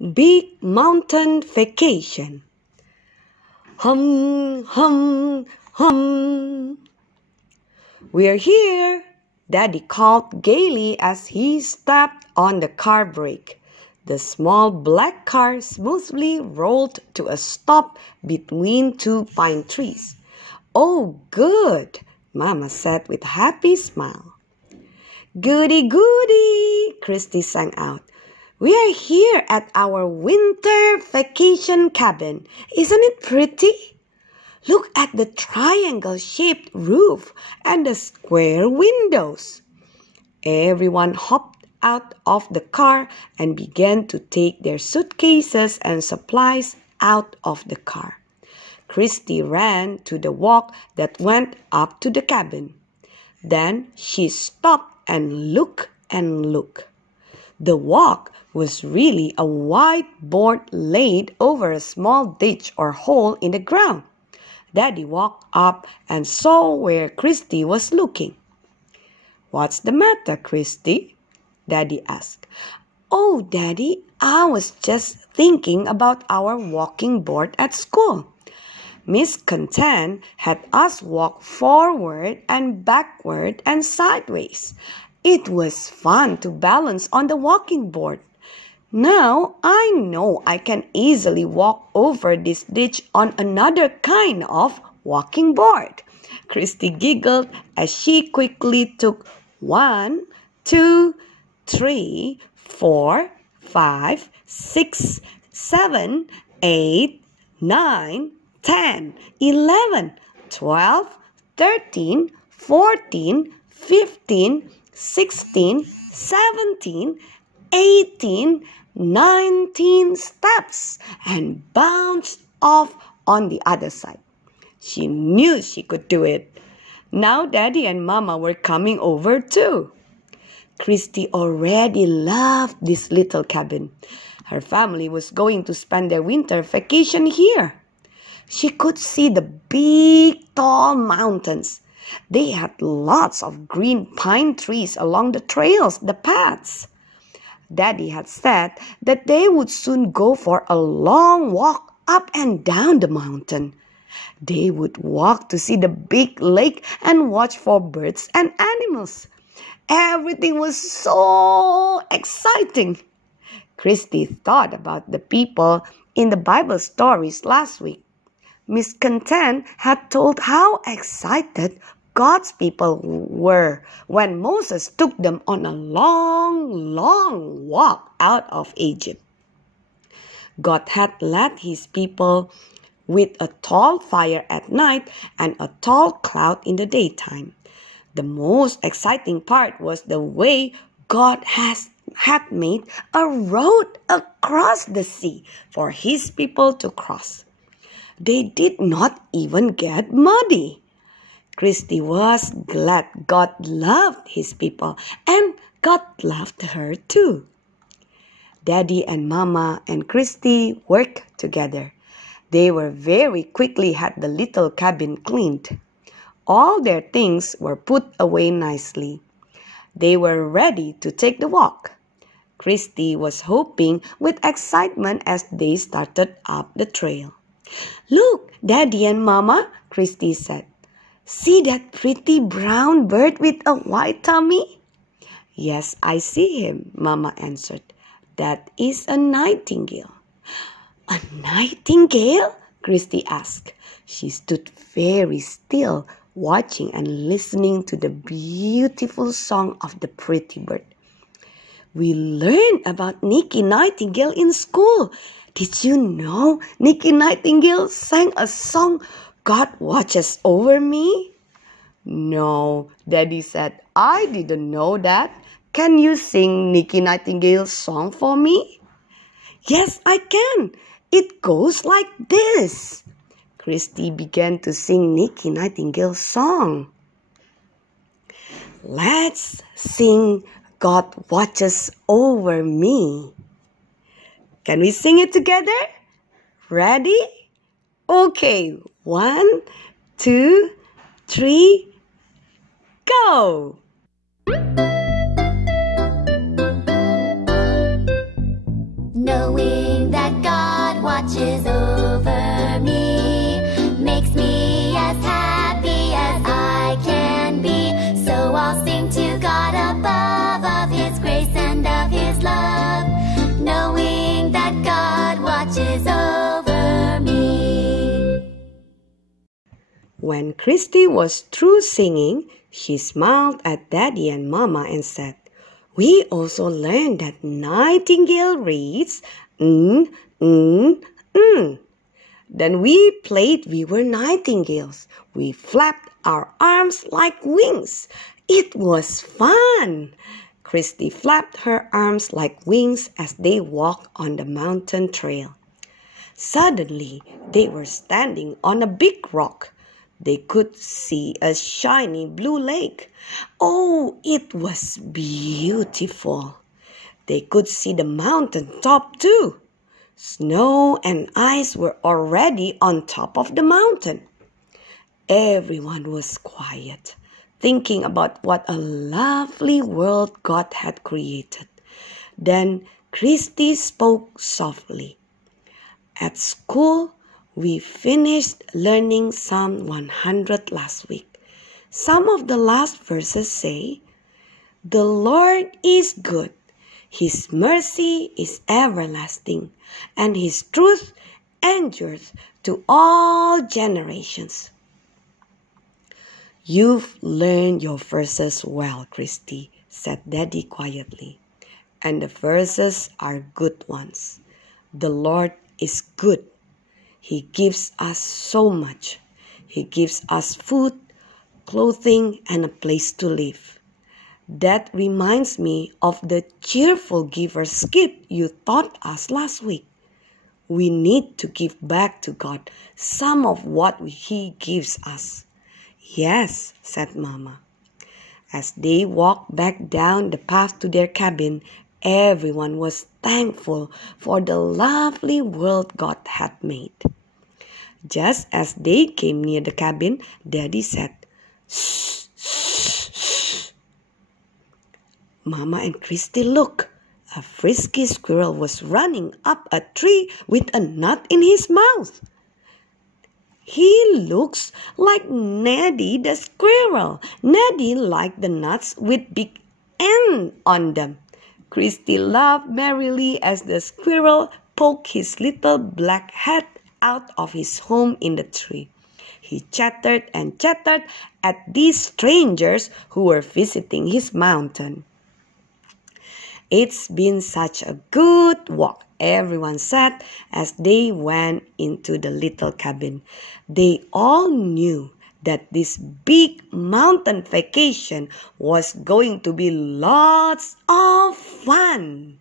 Big Mountain Vacation. Hum, hum, hum. We're here, Daddy called gaily as he stepped on the car brake. The small black car smoothly rolled to a stop between two pine trees. "Oh, good," Mama said with a happy smile. "Goody, goody," Christy sang out. "We are here at our winter vacation cabin. Isn't it pretty? Look at the triangle-shaped roof and the square windows." Everyone hopped out of the car and began to take their suitcases and supplies out of the car. Christy ran to the walk that went up to the cabin. Then she stopped and looked and looked. The walk was really a white board laid over a small ditch or hole in the ground. Daddy walked up and saw where Christy was looking. "What's the matter, Christy?" Daddy asked. "Oh, Daddy, I was just thinking about our walking board at school. Miss Content had us walk forward and backward and sideways. It was fun to balance on the walking board. Now I know I can easily walk over this ditch on another kind of walking board." Christy giggled as she quickly took 1, 2, 3, 4, 5, 6, 7, 8, 9, 10, 11, 12, 13, 14, 15, 16, 17, 18, 19 steps and bounced off on the other side. She knew she could do it. Now Daddy and Mama were coming over too. Christy already loved this little cabin. Her family was going to spend their winter vacation here. She could see the big, tall mountains. They had lots of green pine trees along the trails, the paths. Daddy had said that they would soon go for a long walk up and down the mountain. They would walk to see the big lake and watch for birds and animals. Everything was so exciting. Christy thought about the people in the Bible stories last week. Miss Content had told how excited God's people were when Moses took them on a long, long walk out of Egypt. God had led his people with a tall fire at night and a tall cloud in the daytime. The most exciting part was the way God had made a road across the sea for his people to cross. They did not even get muddy. Christy was glad God loved his people and God loved her too. Daddy and Mama and Christy worked together. They were very quickly had the little cabin cleaned. All their things were put away nicely. They were ready to take the walk. Christy was hoping with excitement as they started up the trail. "Look, Daddy and Mama," Christy said. "See that pretty brown bird with a white tummy?" "Yes, I see him," Mama answered. "That is a nightingale." "A nightingale?" Christy asked. She stood very still, watching and listening to the beautiful song of the pretty bird. "We learned about Nikki Nightingale in school. Did you know Nikki Nightingale sang a song, 'God watches over me'?" "No," Daddy said. "I didn't know that. Can you sing Nikki Nightingale's song for me?" "Yes, I can. It goes like this." Christy began to sing Nikki Nightingale's song. "Let's sing 'God watches over me.' Can we sing it together? Ready? Okay, 1, 2, 3, go! No Knowing that God watches over me makes me as happy as I can be. So I'll sing to God above of His grace and of His love, knowing that God watches over me. When Christy was through singing, she smiled at Daddy and Mama and said, "We also learned that nightingale reads, Then we played we were nightingales. We flapped our arms like wings. It was fun." Christy flapped her arms like wings as they walked on the mountain trail. Suddenly, they were standing on a big rock. They could see a shiny blue lake. Oh, it was beautiful. They could see the mountain top too. Snow and ice were already on top of the mountain. Everyone was quiet, thinking about what a lovely world God had created. Then Christy spoke softly. "At school, we finished learning Psalm 100 last week. Some of the last verses say, 'The Lord is good. His mercy is everlasting, and His truth endures to all generations.'" "You've learned your verses well, Christy," said Daddy quietly. "And the verses are good ones. The Lord is good. He gives us so much. He gives us food, clothing, and a place to live. That reminds me of the cheerful giver skit you taught us last week. We need to give back to God some of what He gives us." "Yes," said Mama. As they walked back down the path to their cabin, everyone was thankful for the lovely world God had made. Just as they came near the cabin, Daddy said, "Shh, shh, shh." Mama and Christy looked. A frisky squirrel was running up a tree with a nut in his mouth. "He looks like Neddy the squirrel. Neddy liked the nuts with big N on them." Christy laughed merrily as the squirrel poked his little black head out of his home in the tree. He chattered and chattered at these strangers who were visiting his mountain. "It's been such a good walk," everyone said as they went into the little cabin. They all knew that this big mountain vacation was going to be lots of fun.